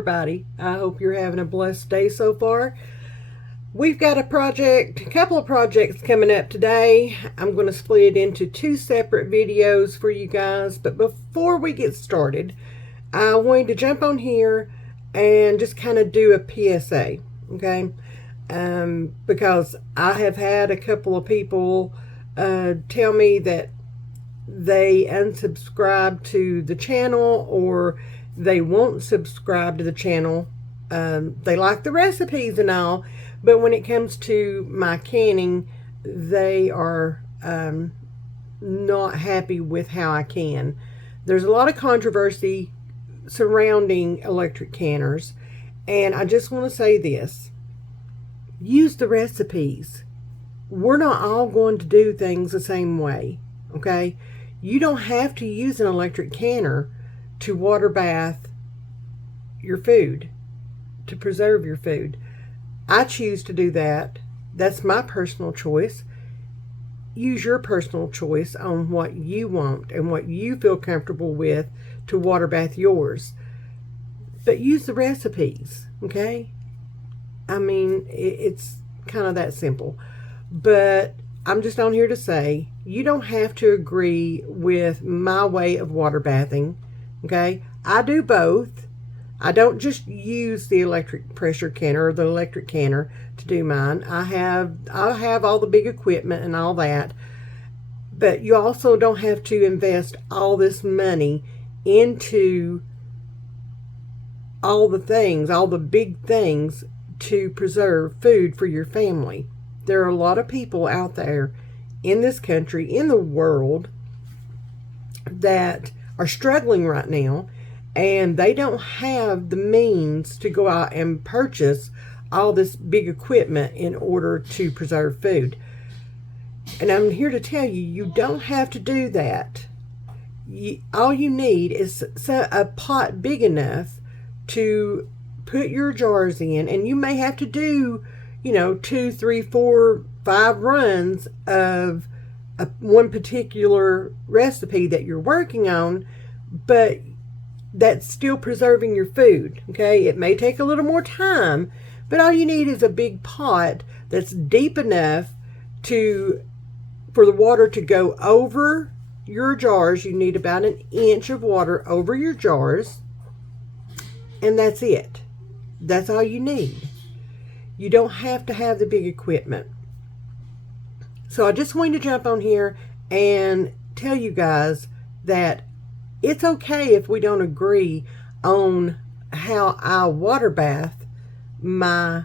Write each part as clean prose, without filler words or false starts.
everybody. I hope you're having a blessed day so far. We've got a couple of projects coming up today. I'm going to split it into two separate videos for you guys. But before we get started, I wanted to jump on here and just kind of do a PSA, okay? Because I have had a couple of people tell me that they unsubscribe to the channel or they won't subscribe to the channel. They like the recipes and all, but when it comes to my canning, they are not happy with how I can. There's a lot of controversy surrounding electric canners, and I just want to say this. Use the recipes. We're not all going to do things the same way, okay? You don't have to use an electric canner to water bath your food, to preserve your food. I choose to do that. That's my personal choice. Use your personal choice on what you want and what you feel comfortable with to water bath yours. But use the recipes, okay? I mean, it's kind of that simple. But I'm just on here to say, you don't have to agree with my way of water bathing, okay? I do both. I don't just use the electric pressure canner or the electric canner to do mine. I have all the big equipment and all that. But you also don't have to invest all this money into all the things, all the big things to preserve food for your family. There are a lot of people out there in this country, in the world, that are struggling right now, and they don't have the means to go out and purchase all this big equipment in order to preserve food. And I'm here to tell you, you don't have to do that. All you need is a pot big enough to put your jars in, and you may have to do 2, 3, 4, 5 runs of one particular recipe that you're working on, but that's still preserving your food, okay? It may take a little more time, but all you need is a big pot that's deep enough for the water to go over your jars. You need about 1 inch of water over your jars, and that's it. That's all you need. You don't have to have the big equipment. So I just wanted to jump on here and tell you guys that it's okay if we don't agree on how I water bath my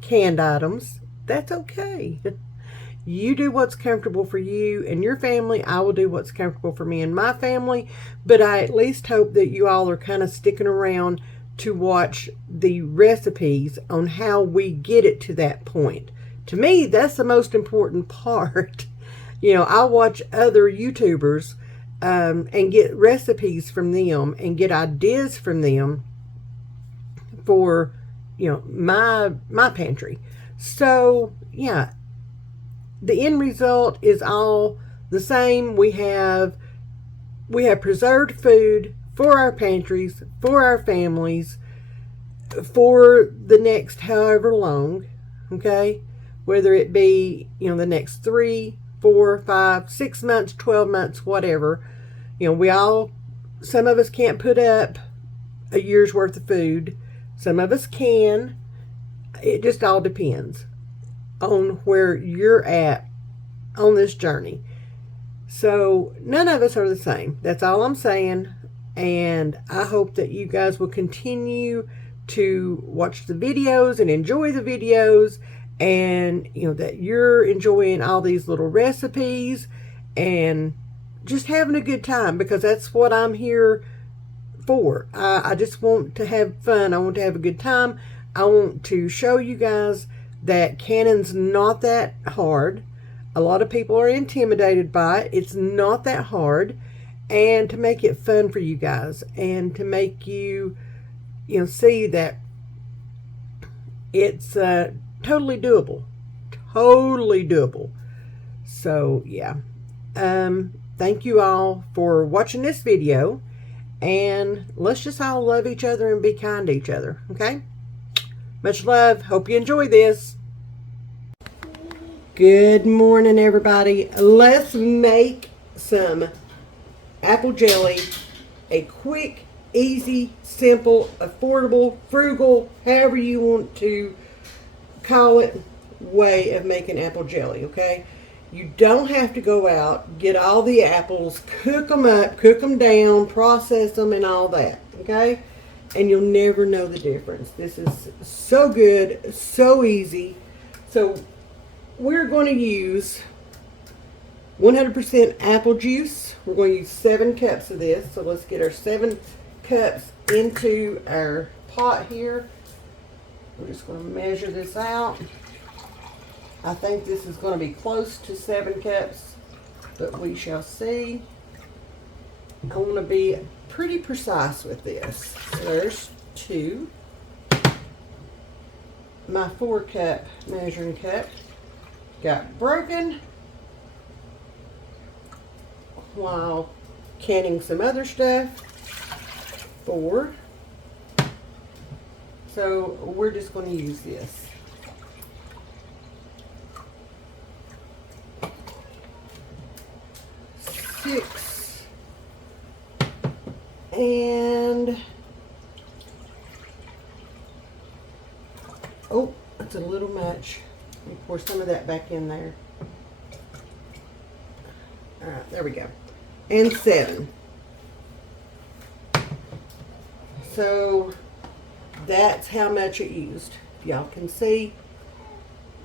canned items. That's okay. You do what's comfortable for you and your family. I will do what's comfortable for me and my family. But I at least hope that you all are kind of sticking around to watch the recipes on how we get it to that point. To me, that's the most important part. I watch other YouTubers and get recipes from them and get ideas from them for, my pantry. So, yeah, the end result is all the same. We have preserved food for our pantries, for our families, for the next however long, okay? Whether it be, the next 3, 4, 5, 6 months, 12 months, whatever. Some of us can't put up a year's worth of food. Some of us can. It just all depends on where you're at on this journey. So none of us are the same. That's all I'm saying. And I hope that you guys will continue to watch the videos and enjoy the videos, and that you're enjoying all these little recipes and just having a good time, because that's what I'm here for. I just want to have fun. I want to have a good time. I want to show you guys that canning's not that hard. A lot of people are intimidated by it. It's not that hard. And to make it fun for you guys, and to make you, see that it's totally doable. Totally doable. So, yeah. Thank you all for watching this video. And let's just all love each other and be kind to each other, okay? Much love. Hope you enjoy this. Good morning, everybody. Let's make some apple jelly. A quick, easy, simple, affordable, frugal, however you want to call it, way of making apple jelly, okay? You don't have to go out, get all the apples, cook them up, cook them down, process them, and all that, okay? And you'll never know the difference. This is so good, so easy. So we're going to use 100% apple juice. We're going to use 7 cups of this. So let's get our 7 cups into our pot here. We're just going to measure this out. I think this is going to be close to 7 cups, but we shall see. I want to be pretty precise with this. So there's 2. My 4-cup measuring cup got broken while canning some other stuff. 4. So we're just going to use this. 6. And oh, that's a little much. Let me pour some of that back in there. All right, there we go. And 7. So that's how much it used. Y'all can see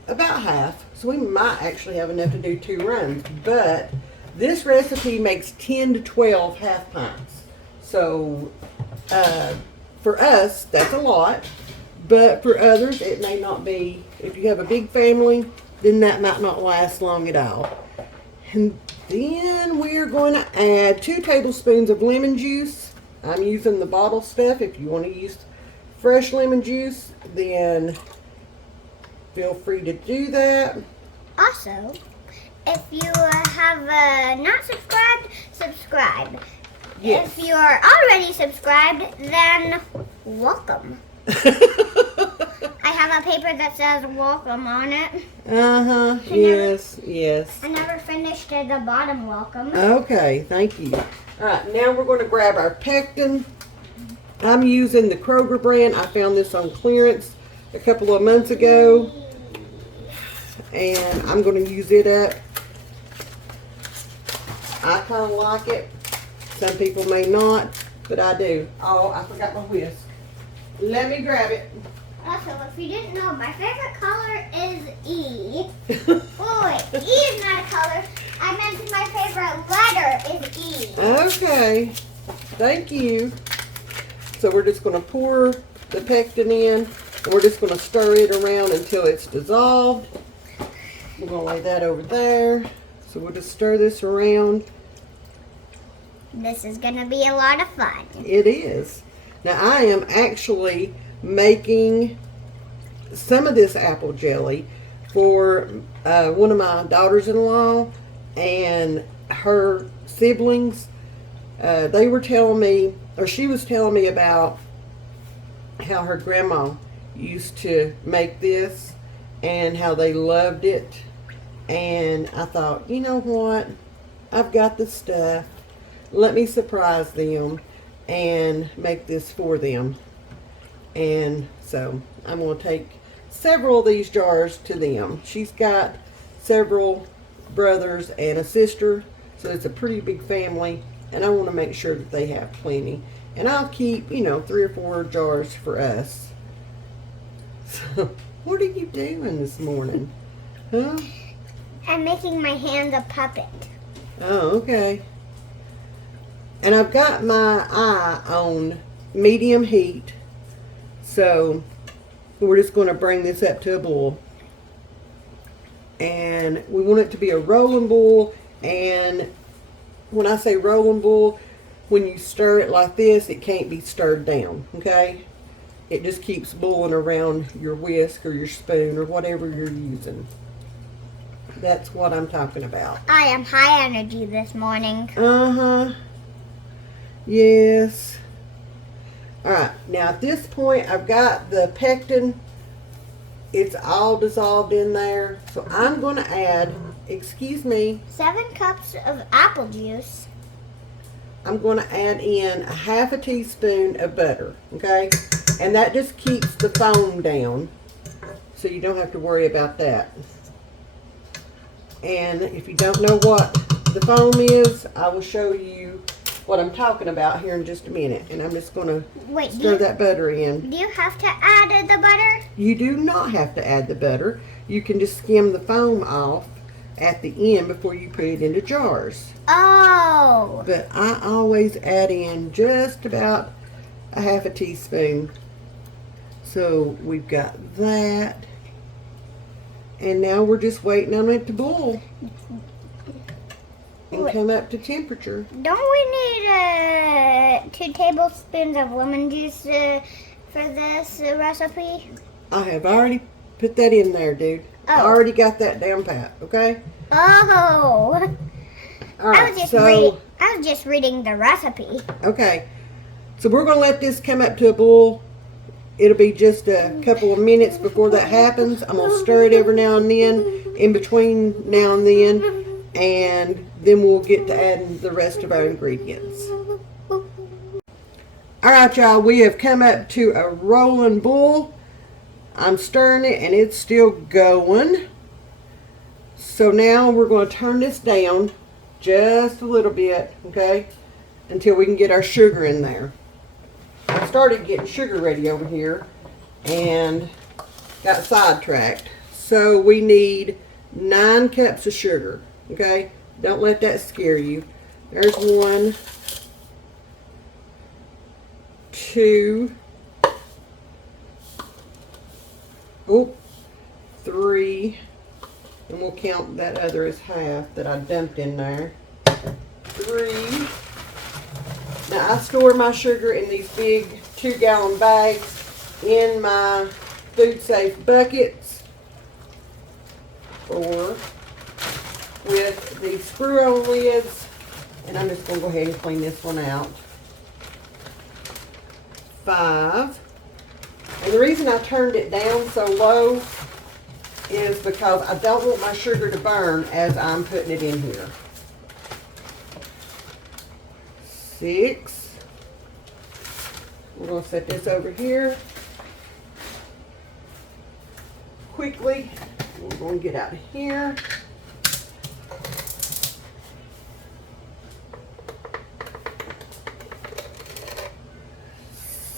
about half. So we might actually have enough to do 2 runs, but this recipe makes 10 to 12 half pints. So for us, that's a lot, but for others, it may not be. If you have a big family, then that might not last long at all. And then we're going to add 2 tablespoons of lemon juice. I'm using the bottle stuff. If you want to use fresh lemon juice, then feel free to do that. Also, if you have not subscribed, subscribe. Yes. If you are already subscribed, then welcome. I have a paper that says welcome on it. Uh-huh. Yes, yes. I never finished the bottom welcome. Okay, thank you. All right, now we're going to grab our pectin. I'm using the Kroger brand. I found this on clearance a couple of months ago, and I'm going to use it up. I kind of like it. Some people may not, but I do. Oh, I forgot my whisk. Let me grab it. Also, if you didn't know, my favorite color is E. Oh, wait, E is not a color. I meant my favorite letter is E. Okay, thank you. So we're just going to pour the pectin in, and we're just going to stir it around until it's dissolved. We're going to lay that over there. So we'll just stir this around. This is going to be a lot of fun. It is. Now I am actually making some of this apple jelly for one of my daughters-in-law and her siblings. They were telling me, or she was telling me about how her grandma used to make this and how they loved it. And I thought, you know what? I've got the stuff. Let me surprise them and make this for them. And so I'm going to take several of these jars to them. She's got several brothers and a sister, so it's a pretty big family, and I want to make sure that they have plenty. And I'll keep, 3 or 4 jars for us. So, what are you doing this morning? Huh? I'm making my hand a puppet. Oh, okay. And I've got my eye on medium heat. So we're just going to bring this up to a boil. And we want it to be a rolling boil. And when I say rolling boil, when you stir it like this, it can't be stirred down, okay? It just keeps boiling around your whisk or your spoon or whatever you're using. That's what I'm talking about. I am high energy this morning. Uh-huh. Yes. Alright, now at this point I've got the pectin. It's all dissolved in there. So I'm going to add, excuse me, 7 cups of apple juice. I'm going to add in a half a teaspoon of butter, okay? And that just keeps the foam down, so you don't have to worry about that. And if you don't know what the foam is, I will show you what I'm talking about here in just a minute. And I'm just going to stir that butter in. Do you have to add the butter? You do not have to add the butter. You can just skim the foam off at the end before you put it into jars. Oh. But I always add in just about a half a teaspoon. So we've got that. And now we're just waiting on it to boil and come up to temperature. Don't we need 2 tablespoons of lemon juice for this recipe? I have already put that in there, dude. I already got that down pat, okay? Oh. All right, I was just reading the recipe. Okay. So we're going to let this come up to a boil. It'll be just a couple of minutes before that happens. I'm going to stir it every now and then, in between now and then, and then we'll get to adding the rest of our ingredients. Alright, y'all, we have come up to a rolling boil. I'm stirring it and it's still going. So now we're going to turn this down just a little bit, okay, until we can get our sugar in there. I started getting sugar ready over here and got sidetracked. So we need 9 cups of sugar, okay? Don't let that scare you. There's 1, 2, 3, and we'll count that other as half that I dumped in there. 3. Now I store my sugar in these big 2-gallon bags in my food safe buckets. 4, with the screw-on lids, and I'm just going to go ahead and clean this one out. 5. And the reason I turned it down so low is because I don't want my sugar to burn as I'm putting it in here. 6. We're going to set this over here quickly. We're going to get out of here.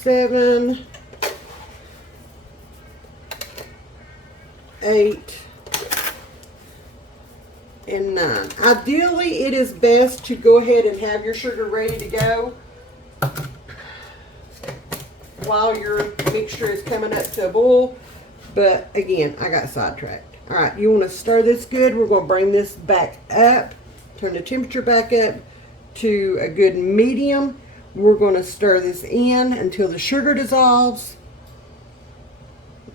7, 8, and 9. Ideally, it is best to go ahead and have your sugar ready to go while your mixture is coming up to a boil. But again, I got sidetracked. All right, you want to stir this good. We're going to bring this back up, turn the temperature back up to a good medium. We're going to stir this in until the sugar dissolves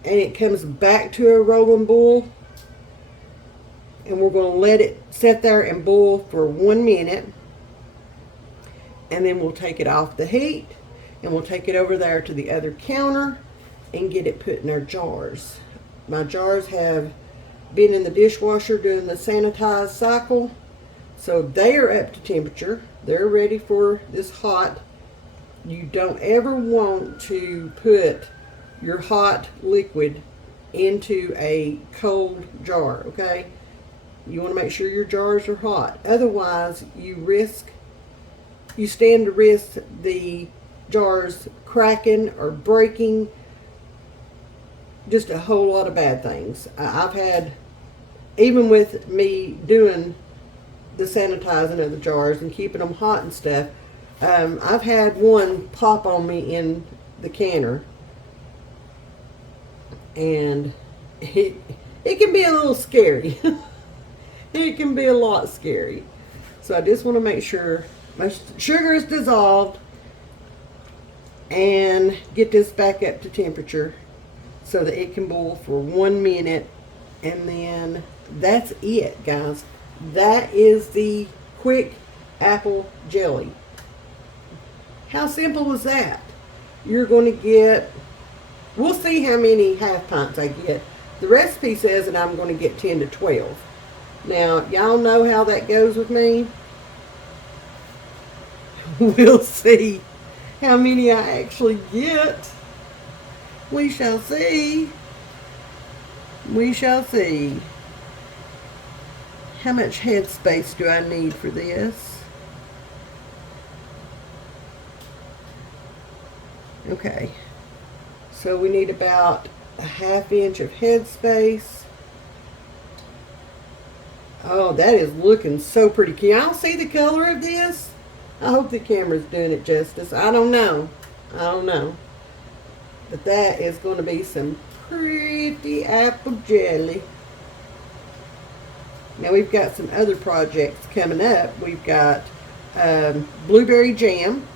and it comes back to a rolling boil. And we're going to let it sit there and boil for 1 minute. And then we'll take it off the heat and we'll take it over there to the other counter and get it put in our jars. My jars have been in the dishwasher doing the sanitize cycle, so they are up to temperature. They're ready for this hot. You don't ever want to put your hot liquid into a cold jar, okay? You want to make sure your jars are hot. Otherwise, you stand to risk the jars cracking or breaking. Just a whole lot of bad things. I've had, even with me doing the sanitizing of the jars and keeping them hot and stuff, I've had one pop on me in the canner, and it can be a little scary. It can be a lot scary. So I just want to make sure my sugar is dissolved and get this back up to temperature so that it can boil for 1 minute, and then that's it, guys. That is the quick apple jelly. How simple is that? You're going to get, we'll see how many half pints I get. The recipe says that I'm going to get 10 to 12. Now, y'all know how that goes with me. We'll see how many I actually get. We shall see. We shall see. How much headspace do I need for this? Okay. So we need about a 1/2 inch of headspace. Oh, that is looking so pretty. Can y'all see the color of this? I hope the camera's doing it justice. I don't know. I don't know. But that is going to be some pretty apple jelly. Now we've got some other projects coming up. We've got blueberry jam,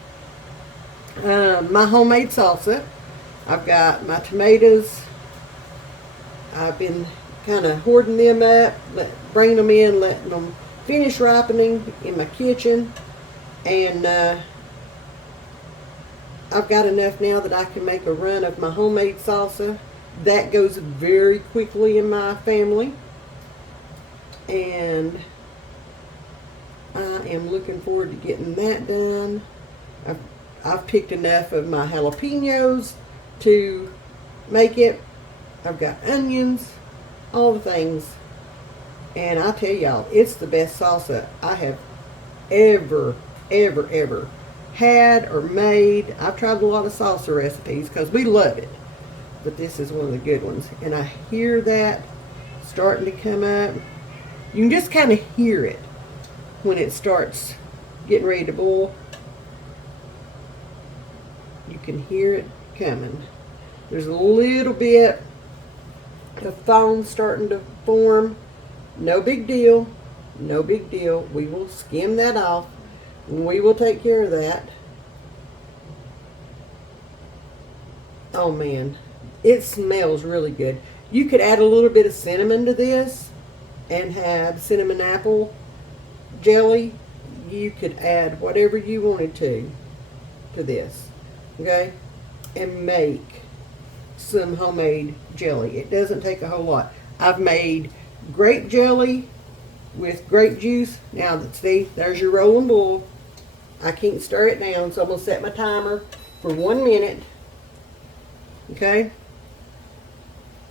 my homemade salsa. I've got my tomatoes. I've been kind of hoarding them up, bringing them in, letting them finish ripening in my kitchen. And I've got enough now that I can make a run of my homemade salsa. That goes very quickly in my family. And I am looking forward to getting that done. I've picked enough of my jalapenos to make it. I've got onions, all the things. And I tell y'all, it's the best salsa I have ever had or made. I've tried a lot of salsa recipes because we love it. But this is one of the good ones. And I hear that starting to come up. You can just kind of hear it when it starts getting ready to boil. You can hear it coming. There's a little bit of foam starting to form. No big deal. No big deal. We will skim that off. We will take care of that. Oh man, it smells really good. You could add a little bit of cinnamon to this and have cinnamon apple jelly. You could add whatever you wanted to this, okay? And make some homemade jelly. It doesn't take a whole lot. I've made grape jelly with grape juice. Now, see, there's your rolling boil. I can't stir it down, so I'm going to set my timer for 1 minute. Okay?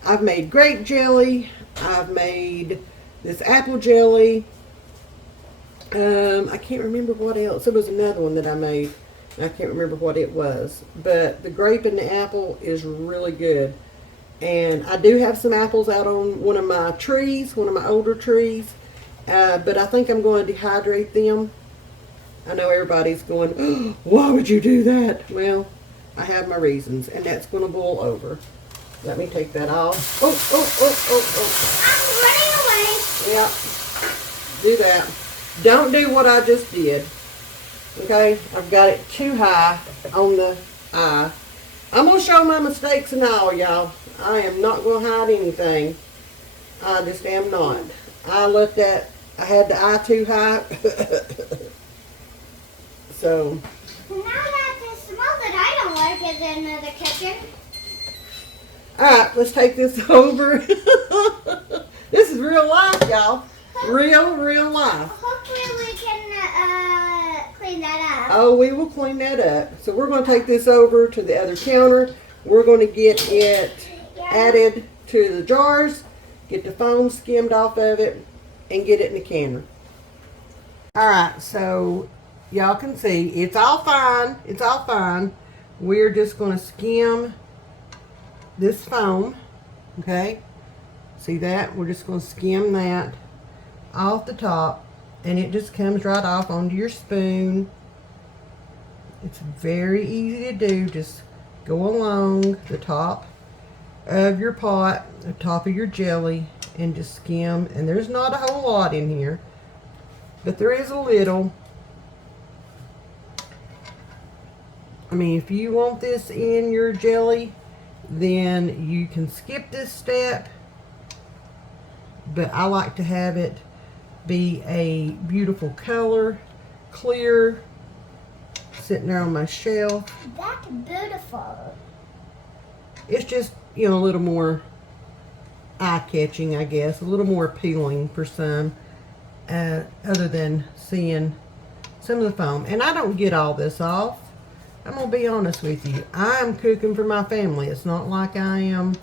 I've made grape jelly. I've made this apple jelly. I can't remember what else. There was another one that I made. I can't remember what it was. But the grape and the apple is really good. And I do have some apples out on one of my trees, one of my older trees. But I think I'm going to dehydrate them. I know everybody's going, oh, why would you do that? Well, I have my reasons, and that's going to boil over. Let me take that off. Oh. I'm running away. Yeah, do that. Don't do what I just did. Okay, I've got it too high on the eye. I'm going to show my mistakes and all, y'all. I am not going to hide anything. I just am not. I looked at, I had the eye too high. So. Now that the smell that I don't like is in the kitchen. Alright, let's take this over. This is real life, y'all. Real life. Hopefully we can clean that up. Oh, we will clean that up. So we're going to take this over to the other counter. We're going to get it added to the jars, get the foam skimmed off of it, and get it in the canner. Alright, so y'all can see it's all fine. It's all fine. We're just going to skim this foam. Okay? See that? We're just going to skim that off the top, and it just comes right off onto your spoon. It's very easy to do. Just go along the top of your pot, the top of your jelly, and just skim. And there's not a whole lot in here, but there is a little. I mean, if you want this in your jelly, then you can skip this step, but I like to have it be a beautiful color, clear, sitting there on my shelf. That's beautiful. It's just, you know, a little more eye-catching, I guess. A little more appealing for some, other than seeing some of the foam. And I don't get all this off. I'm going to be honest with you. I'm cooking for my family. It's not like I am,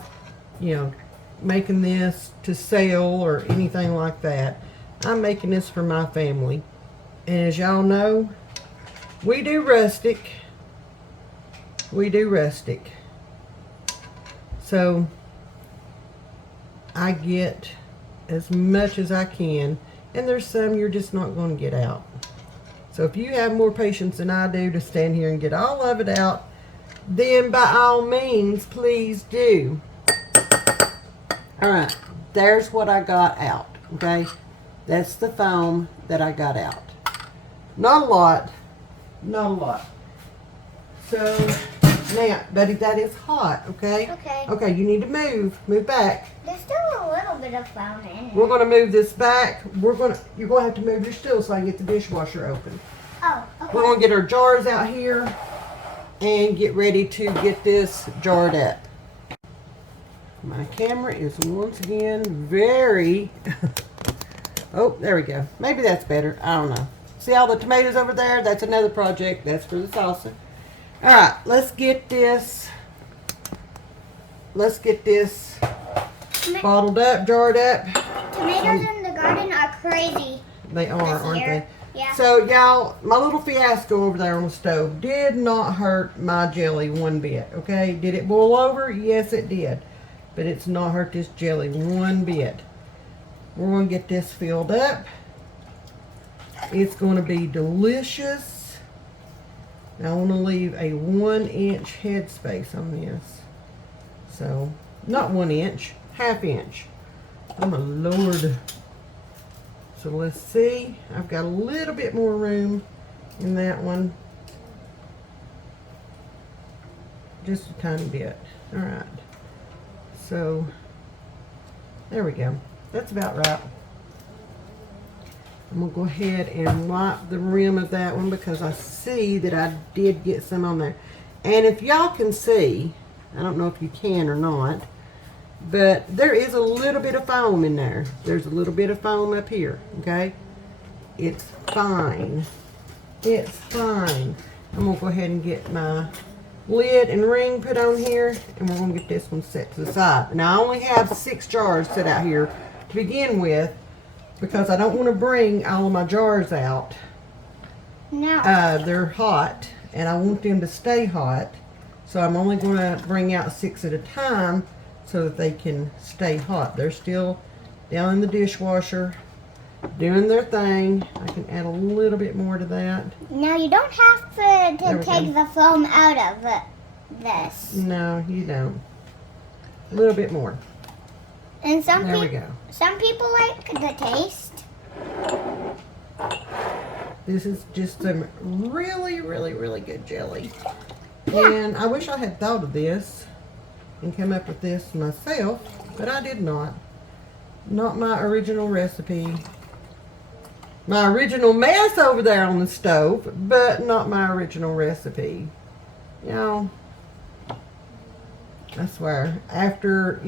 you know, making this to sell or anything like that. I'm making this for my family. And as y'all know, we do rustic. We do rustic. So I get as much as I can, and there's some you're just not going to get out. So if you have more patience than I do to stand here and get all of it out, then by all means, please do. Alright, there's what I got out, okay? That's the foam that I got out. Not a lot. Not a lot. So, now, buddy, that is hot, okay? Okay. Okay, you need to move. Move back. There's still a little bit of foam in it. We're going to move this back. You're going to have to move your stool so I can get the dishwasher open. Oh, okay. We're going to get our jars out here and get ready to get this jarred up. My camera is once again very... Oh, there we go. Maybe that's better. I don't know. See all the tomatoes over there? That's another project. That's for the salsa. Alright, let's get this bottled up, jarred up. Tomatoes in the garden are crazy. They are, aren't they? Yeah. So, y'all, my little fiasco over there on the stove did not hurt my jelly one bit, okay? Did it boil over? Yes, it did. But it's not hurt this jelly one bit. We're going to get this filled up. It's going to be delicious. Now, I want to leave a 1-inch headspace on this. So, not 1 inch, ½ inch. Oh my Lord. So let's see. I've got a little bit more room in that one. Just a tiny bit. Alright. So, there we go. That's about right. I'm going to go ahead and wipe the rim of that one because I see that I did get some on there. And if y'all can see, I don't know if you can or not, but there is a little bit of foam in there. There's a little bit of foam up here, okay? It's fine. It's fine. I'm going to go ahead and get my lid and ring put on here, and we're going to get this one set to the side. Now, I only have 6 jars set out here to begin with because I don't want to bring all of my jars out. No. They're hot, and I want them to stay hot, so I'm only going to bring out 6 at a time so that they can stay hot. They're still down in the dishwasher doing their thing. I can add a little bit more to that. Now you don't have to take the foam out of this. No, you don't. A little bit more. And There we go. Some people like the taste. This is just some really, really, really good jelly. Yeah. And I wish I had thought of this and come up with this myself, but I did not. Not my original recipe. My original mess over there on the stove, but not my original recipe. You know, I swear, after,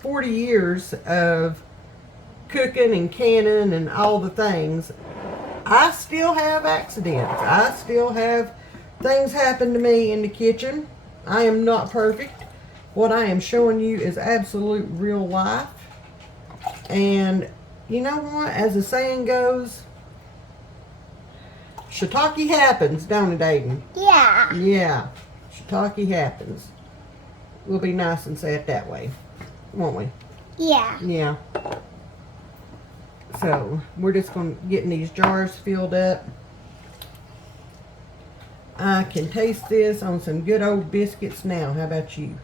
40 years of cooking and canning and all the things, I still have accidents. I still have things happen to me in the kitchen. I am not perfect. What I am showing you is absolute real life. And you know what? As the saying goes, shiitake happens, don't it, Aiden? Yeah. Yeah, shiitake happens. We'll be nice and say it that way, won't we? Yeah. Yeah. So, we're just going to get these jars filled up. I can taste this on some good old biscuits now. How about you?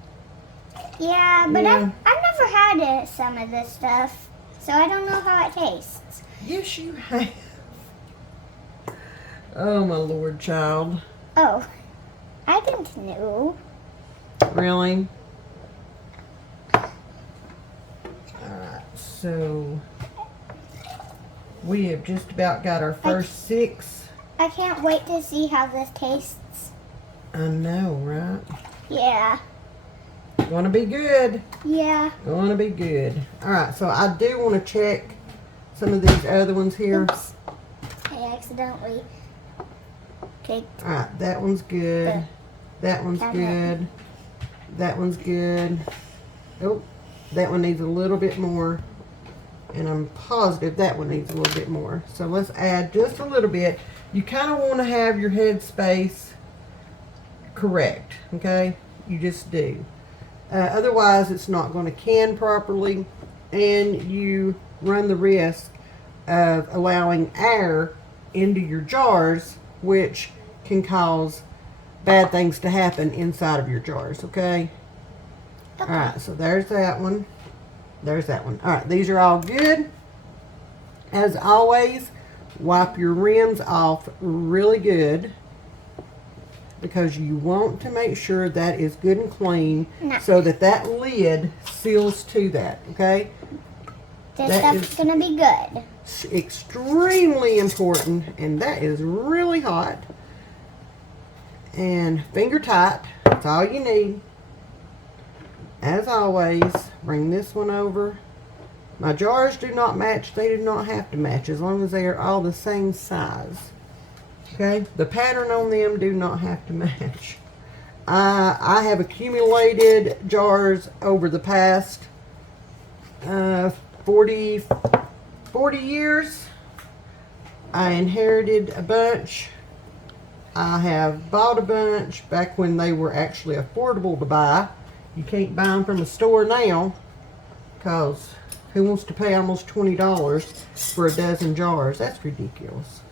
Yeah, but Yeah. I've never had some of this stuff, so I don't know how it tastes. Yes, you have. Oh, my Lord, child. Oh, I didn't know. Really? Alright, so we have just about got our first 6 I can't wait to see how this tastes. I know, right? Yeah. Gonna be good. Yeah. Gonna be good. Alright, so I do want to check some of these other ones here. Oops. I accidentally picked. Alright, that one's good. That one's good. That one's good. Oh, that one needs a little bit more. And I'm positive that one needs a little bit more. So let's add just a little bit. You kind of want to have your head space correct, okay? You just do. Otherwise, it's not going to can properly, and you run the risk of allowing air into your jars, which can cause bad things to happen inside of your jars, okay? Okay. Alright, so there's that one. There's that one. Alright, these are all good. As always, wipe your rims off really good, because you want to make sure that is good and clean, so that that lid seals to that, okay? This stuff's gonna be good. Extremely important, and that is really hot. And finger tight, that's all you need. As always, bring this one over. My jars do not match. They do not have to match, as long as they are all the same size. Okay, the pattern on them do not have to match. I have accumulated jars over the past 40 years. I inherited a bunch. I have bought a bunch back when they were actually affordable to buy. You can't buy them from the store now, because who wants to pay almost $20 for a dozen jars? That's ridiculous.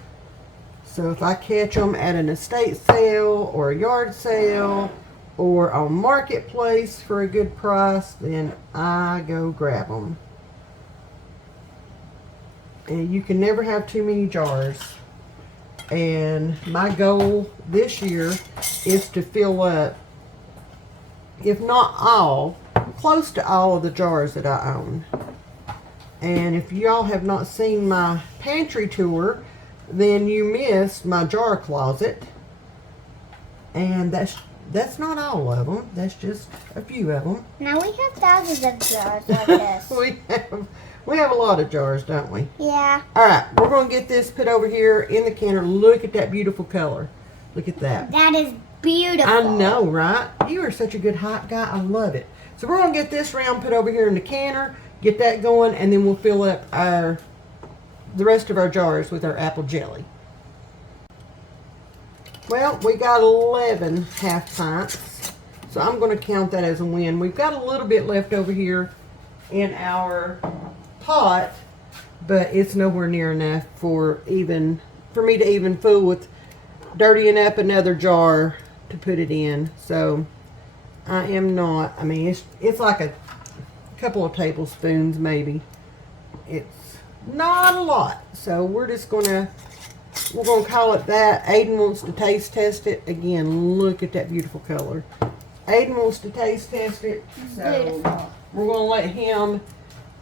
So if I catch them at an estate sale or a yard sale or on Marketplace for a good price, then I go grab them. And you can never have too many jars. And my goal this year is to fill up, if not all, close to all of the jars that I own. And if y'all have not seen my pantry tour, then you missed my jar closet. And that's not all of them. That's just a few of them. Now we have thousands of jars like this. we have a lot of jars, don't we? Yeah. Alright, we're going to get this put over here in the canner. Look at that beautiful color. Look at that. That is beautiful. I know, right? You are such a good hot guy. I love it. So we're going to get this round put over here in the canner, get that going, and then we'll fill up the rest of our jars with our apple jelly. Well, we got 11 half pints, so I'm going to count that as a win. We've got a little bit left over here in our pot, but it's nowhere near enough for me to even fool with dirtying up another jar to put it in. So I am not. I mean, it's like a couple of tablespoons maybe. It's not a lot. So we're gonna call it that. Aiden wants to taste test it. Again, look at that beautiful color. Aiden wants to taste test it. So Beautiful. we're gonna let him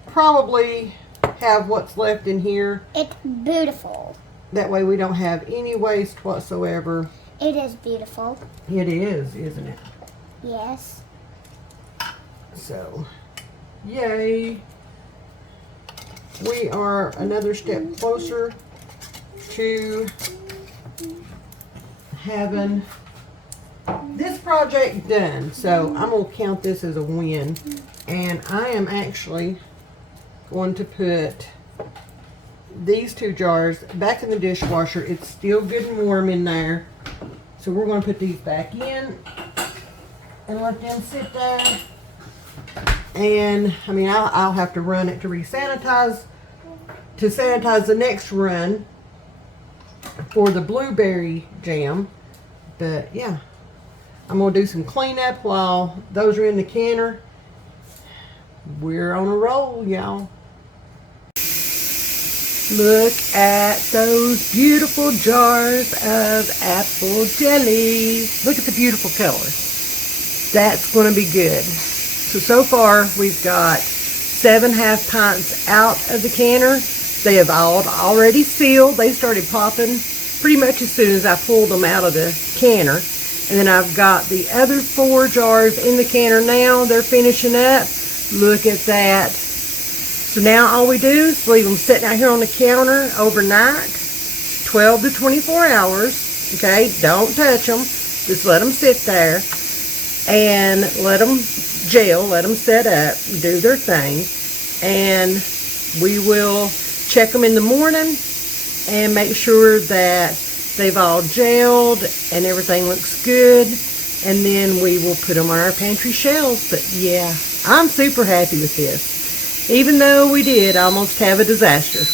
probably have what's left in here. It's beautiful. That way we don't have any waste whatsoever. It is beautiful. It is, isn't it? Yes. So, yay. We are another step closer to having this project done. So I'm going to count this as a win. And I am actually going to put these two jars back in the dishwasher. It's still good and warm in there. So we're going to put these back in and let them sit there. And I mean, I'll have to run it to sanitize the next run for the blueberry jam. But yeah, I'm gonna do some cleanup while those are in the canner. We're on a roll, y'all. Look at those beautiful jars of apple jelly. Look at the beautiful color. That's gonna be good. So far we've got 7 half pints out of the canner. They have all already sealed. They started popping pretty much as soon as I pulled them out of the canner. And then I've got the other 4 jars in the canner now. They're finishing up. Look at that. So now all we do is leave them sitting out here on the counter overnight, 12 to 24 hours. Okay, don't touch them. Just let them sit there and let them gel, let them set up, do their thing. And we will check them in the morning and make sure that they've all gelled and everything looks good. And then we will put them on our pantry shelves. But yeah, I'm super happy with this. Even though we did almost have a disaster.